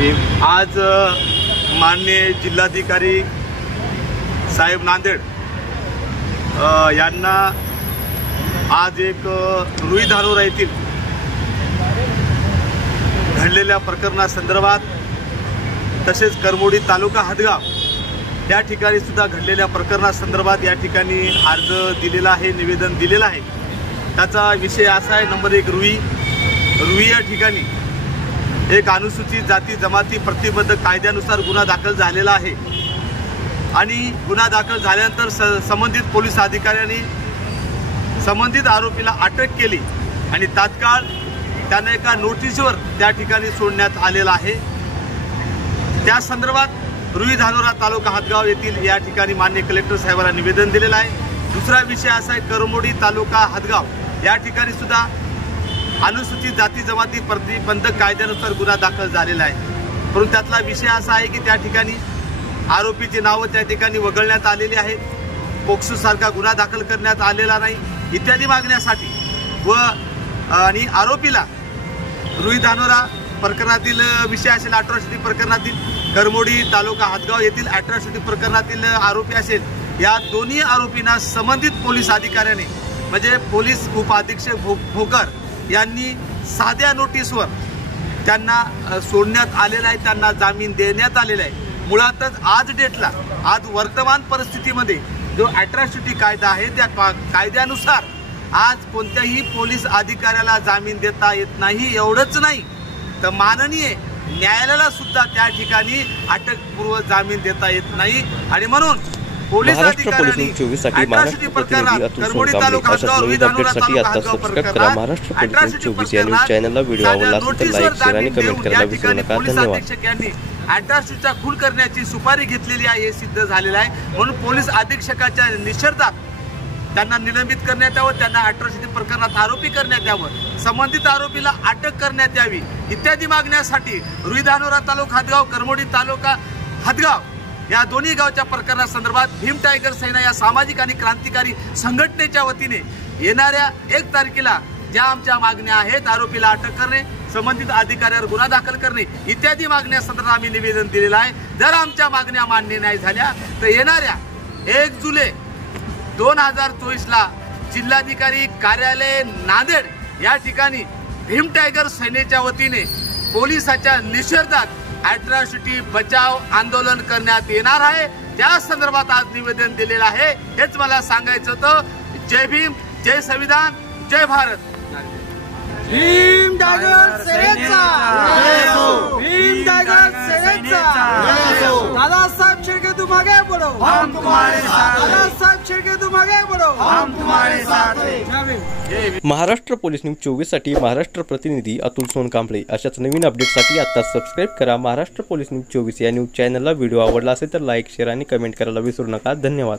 आज माननीय जिल्हाधिकारी साहेब नांदेड यांना आज एक रुई धानोरा येथील घडलेल्या प्रकरणासंदर्भात तसेच करमोडी तालुका हदगाव या ठिकाणी सुद्धा घडलेल्या प्रकरणासंदर्भात या ठिकाणी अर्ज दिलेला आहे, निवेदन दिलेलं आहे। त्याचा विषय असा आहे, नंबर 1 रुई या ठिकाणी एक अनुसूचित जाती जमाती प्रतिबंधक कायद्यानुसार गुन्हा दाखल झालेला आहे आणि गुन्हा दाखल झाल्यानंतर संबंधित पोलीस अधिकाऱ्यांनी संबंधित आरोपीला अटक केली आणि तात्काळ त्यांना एका नोटीसवर त्या ठिकाणी सोडण्यात आलेला आहे। त्या संदर्भात रुई धानोरा तालुका हदगाव येथील या ठिकाणी माननीय कलेक्टर साहेबांना निवेदन दिलेलं आहे। दुसरा विषय असा आहे, करमोडी तालुका हदगाव या ठिकाणी सुद्धा अनुसूचित जाती जमाती प्रतिबंधक कायद्यानुसार गुन्हा दाखल झालेला आहे, परंतु त्यातला विषय असा आहे की त्या ठिकाणी आरोपीची नावं त्या ठिकाणी वगळण्यात आलेली आहेत, पोक्सो सारखा गुन्हा दाखल करण्यात आलेला नाही इत्यादी मागण्यासाठी व आणि आरोपीला रुई धानोरा प्रकरणातील विषय असेल, अट्रॉसिटी प्रकरणातील करमोडी तालुका हदगाव येथील अट्रॉसिटी प्रकरणातील आरोपी असेल, या दोन्ही आरोपींना संबंधित पोलीस अधिकाऱ्याने म्हणजे पोलीस उपअधीक्षक भोकर यांनी साध्या नोटीसवर त्यांना सोडण्यात आलेलं आहे, त्यांना जामीन देण्यात आलेला आहे। मुळातच आज डेटला आज वर्तमान परिस्थितीमध्ये जो अट्रॉसिटी कायदा आहे त्या कायद्यानुसार आज कोणत्याही पोलीस अधिकाऱ्याला जामीन देता येत नाही। एवढंच नाही तर माननीय न्यायालयाला सुद्धा त्या ठिकाणी अटकपूर्व जामीन देता येत नाही आणि म्हणून महाराष्ट्र पोलीस न्यूज 24 साठी महाराष्ट्र प्रतिनिधी अतुल सोनकांबळे अशाच नवीन अपडेटसाठी आता सबस्क्राइब करा महाराष्ट्र पोलीस न्यूज 24 या न्यूज चॅनलला। व्हिडिओ आवडला असेल तर लाईक शेअर आणि कमेंट करायला विसरू नका। धन्यवाद। अट्रॉसिटीचा खून करण्याची सुपारी घेतलेली आहे हे सिद्ध झालेलं आहे, म्हणून पोलीस अधीक्षकाच्या निषेधात त्यांना निलंबित करण्यात यावं, त्यांना अट्रॉसिटी प्रकरणात आरोपी करण्यात यावं, संबंधित आरोपीला अटक करण्यात यावी इत्यादी मागण्यासाठी रुई धानोरा तालुका हदगाव करमोडी तालुका हदगाव या दोन्ही गावच्या प्रकरणासंदर्भात भीम टायगर सेना या सामाजिक आणि क्रांतिकारी संघटनेच्या वतीने येणाऱ्या 1 तारखेला ज्या आमच्या मागण्या आहेत, आरोपीला अटक करणे, संबंधित अधिकाऱ्यावर गुन्हा दाखल करणे इत्यादी मागण्यासंदर्भात आम्ही निवेदन दिलेलं आहे। जर आमच्या मागण्या मान्य नाही झाल्या तर येणाऱ्या 1 जुलै 2024 ला जिल्हाधिकारी कार्यालय नांदेड या ठिकाणी भीम टायगर सेनेच्या वतीने पोलिसाच्या निषेधात अट्रॉसिटी बचाव आंदोलन करण्यात येणार आहे। त्या संदर्भात आज निवेदन दिलेलं आहे। हेच मला सांगायचं होतं। जय भीम, जय संविधान, जय भारत। भीम टायगर सेनेचा, भीम टायगर सेनेचा। दादा साहब छिड़के तुम आगे बढ़ो, हम तुम्हारे साथ। दादा साहब छिड़के तुम आगे बढ़ो, हम तुम्हारे साथ हैं। महाराष्ट्र पोलीस न्यूज 24 साठी महाराष्ट्र प्रतिनिधी अतुल सोनकांबळे अशाच नवीन अपडेटसाठी आता सबस्क्राइब करा महाराष्ट्र पोलीस न्यूज 24 या न्यूज चॅनलला। व्हिडिओ आवडला असेल तर लाईक शेअर आणि कमेंट करायला विसरू नका। धन्यवाद।